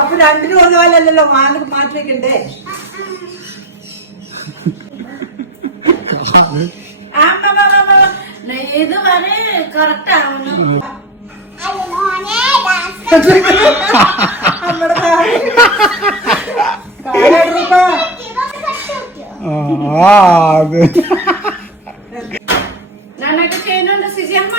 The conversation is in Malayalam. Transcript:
അപ്പൊ രണ്ടിനും ഒന്നുമല്ലല്ലോ മാറ്റി വെക്കണ്ടേ? ഇത് വരെ കറക്റ്റ് ആവുന്നു. നന്നായിട്ട് ചെയ്യുന്നുണ്ട് സിജി അമ്മ.